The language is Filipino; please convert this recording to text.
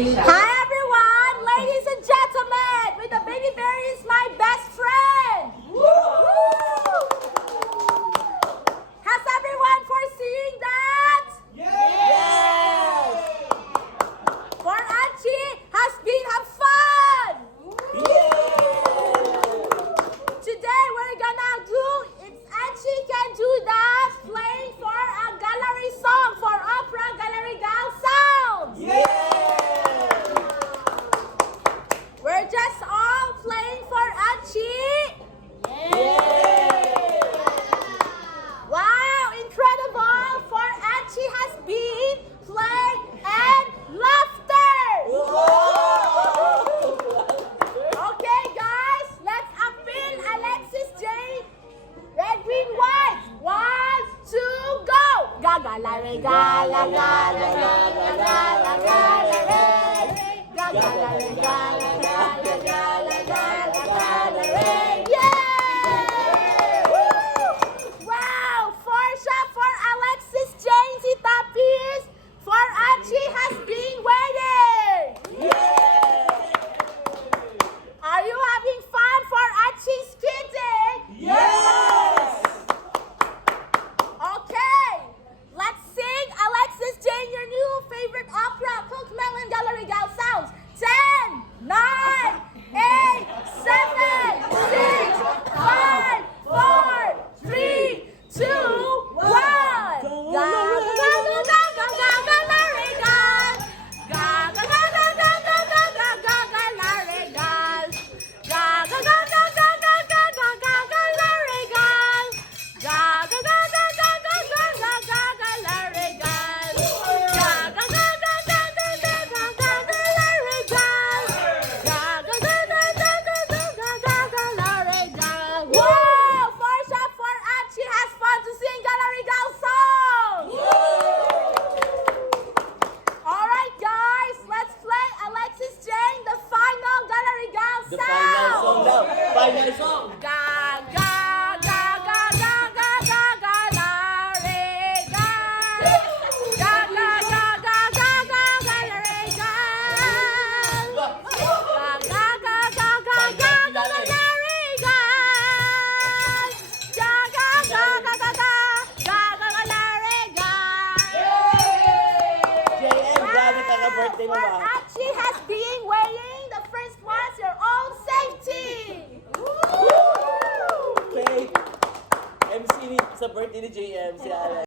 Hi everyone, ladies and gentlemen, with the baby bear is my best friend. Has everyone foreseen that? Yes! For Achi has been have fun. Today we're gonna do it's Achi can do that playing for a gallery song for opera gallaregal sounds. We're just all playing for Achi. Wow, incredible! For Achi has been play and laughter. Okay, guys, let's appeal Alexis Jane. Red, green, white. 1, 2, go! Gagalare, gala, gala, gala, gala, gala, re. Gagalare, gala, gala, gala, gala, gala, re. Yay! Woo! Wow! For Alexis Jane's Itapis, for Achi has been waiting. Are you having fun for Achi's kidding? Yes! Okay, let's sing Alexis Jane your new favorite opera, Pokemon and Gallaregal sounds. 10, 9, 8, 7, 6, 5, 4, 3, 2, 1. Ga ga ga ga ga ga ga Gallaregal. Ga ga ga ga ga ga ga ga ga Gallaregal. Ga ga ga ga ga ga ga ga ga Gallaregal. Ga ga ga ga ga ga ga ga ga Gallaregal. Ga ga ga ga ga ga ga ga ga Gallaregal. Ga ga ga ga ga ga ga ga Gallaregal. Wow! For Achi has fun to sing Gallaregal song. All right, guys, let's play Alexis Jane the final Gallaregal The sound. final song daw. Final song. Ga ga ga ga ga ga ga Gallaregal. Ga ga ga ga ga ga Gallaregal. Ga ga ga ga ga ga Gallaregal. Ga ga ga ga ga ga Gallaregal. JM, grabe ka ka birthday mo For ba? Achi has been weighing the first one's your own safety. Okay. MC sa birthday ni JM, si Alex.